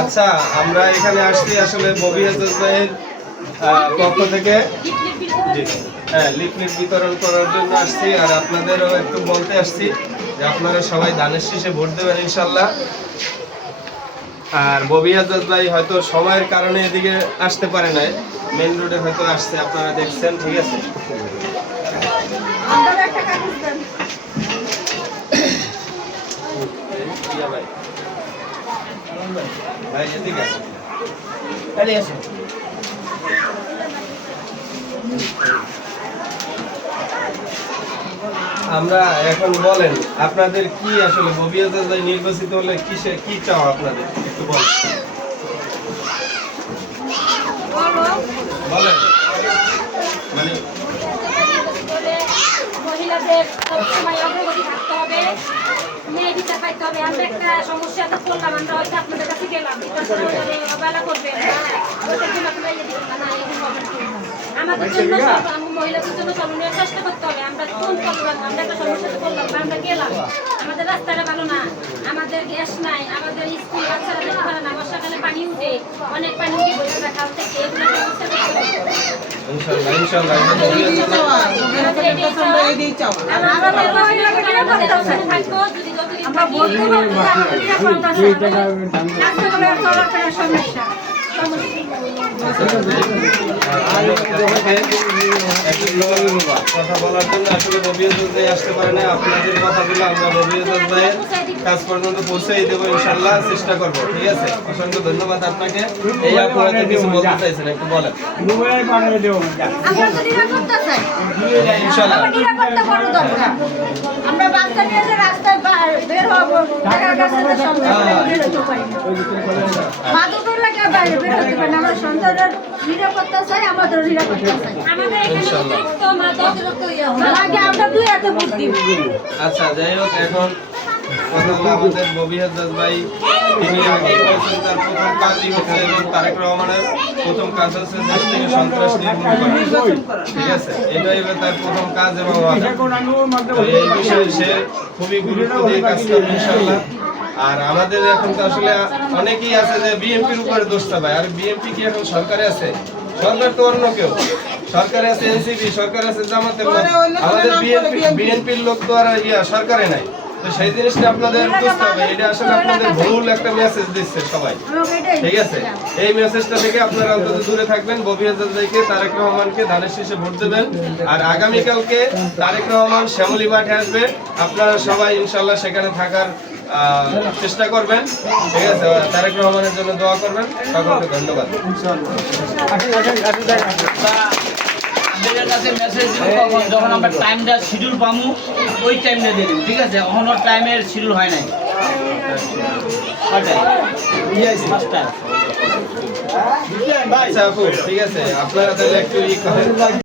আচ্ছা, আমরা এখানে আসছি আসলে ববি হাসান ভাইয়ের পক্ষ থেকে লিফলেট বিতরণ করার জন্য আসছি, আর আপনাদেরও একটু বলতে আসছি যে আপনারা সবাই ধানের শীষে ভোট দেবেন ইনশাল্লাহ। আর ববি হাসান ভাই হয়তো সময়ের কারণে এদিকে আসতে পারে নাই, মেইন রোডে হয়তো আসছে, আপনারা দেখছেন, ঠিক আছে। ভাই এদিকে আসেন। আমরা এখন বলেন আপনাদের কি আসলে ববি হাসান ভাই নির্বাচিত হলে কি চাও আপনাদের একটু বলেন। মানে মহিলাদের সবসময় অগ্রগতি থাকতে হবে, মেয়ে বিচার পাইতে হবে। আমরা একটা সমস্যা তো করলাম, আমরা হয়তো আপনাদের কাছে গেলাম, অবহেলা করবেন, আমাদের জন্য মহিলাদের জন্য চলনের চেষ্টা করতে হবে। আমরা কোন করলাম, আমরা একটা সমস্যা করলাম, আমরা গেলাম, আমাদের রাস্তাটা ভালো না, আমাদের গ্যাস নাই, আমাদের স্কুল বাচ্চারা যেতে পারে না, বর্ষাকালে পানি উঠে, অনেক পানি উঠে বসে থাকা থেকে এগুলো সমস্যা করতে হবে। কথা বলার জন্য আসলে ববি হাসান ভাই আসতে পারে না, আপনাদের কথাগুলো আমরা ববি হাসান ভাইয়ের কাজ পর্যন্ত পৌঁছে দেবো ইনশাল্লাহ, চেষ্টা করবো, ঠিক আছে। অসংখ্য ধন্যবাদ আপনাকে। এই আপনারা কিছু বলতে চাইছেন, একটু বলেন। ইনশাল্লাহ আমরা বাচ্চা নিয়ে যে রাস্তায় বের হবো, বাইরে বের হতে পারি না, আমরা সন্তানের নিরাপত্তা চাই, আমাদের নিরাপত্তা চাই। আমরা দুই হাতে ভোট দিব। আচ্ছা, যাই হোক, এখন কথা হলো আমাদের ববি হাসান ভাই, তিনি আগেই বলছেন তার প্রথম কাজই হচ্ছে, এবং তারেক রহমানের প্রথম কাজ হচ্ছে দেশ থেকে সন্ত্রাস নির্মূল করা, ঠিক আছে। এটাই হলো তার প্রথম কাজ এবং এই বিষয়ে সে খুবই গুরুত্ব দিয়ে কাজ করবে ইনশাল্লাহ। আর আমাদের এখন তো আসলে অনেকেই আছে যে বিএনপির উপরে দোষ চাপায়, আর বিএনপি কি এখন সরকারে আছে? সরকার তো অন্য কেউ, সরকারে আছে এনসিপি, সরকার আছে জামাতের লোক, আমাদের বিএনপির লোক তো আর সরকারে নাই। তো সেই জিনিসটা আপনাদের বুঝতে হবে, এটা আসলে আপনাদের ভুল একটা মেসেজ দিচ্ছে সবাই, ঠিক আছে। এই মেসেজটা থেকে আপনারা অন্তত দূরে থাকবেন। ববি হাসান ভাইকে, তারেক রহমানকে ধানের শীষে ভোট দেবেন। আর আগামীকালকে তারেক রহমান শ্যামলী মাঠে আসবে, আপনারা সবাই ইনশাল্লাহ সেখানে থাকার চেষ্টা করবেন, ঠিক আছে। তারেক রহমানের জন্য দোয়া করবেন। সকলকে ধন্যবাদ। আপনাদের কাছে মেসেজ যখন আমরা টাইমটা শিডিউল পাবো, ওই টাইমটা দিয়ে দিন, ঠিক আছে। এখন ওর টাইমের শিডিউল হয় নাই, আচ্ছা আপু, ঠিক আছে, আপনারা তাহলে একটু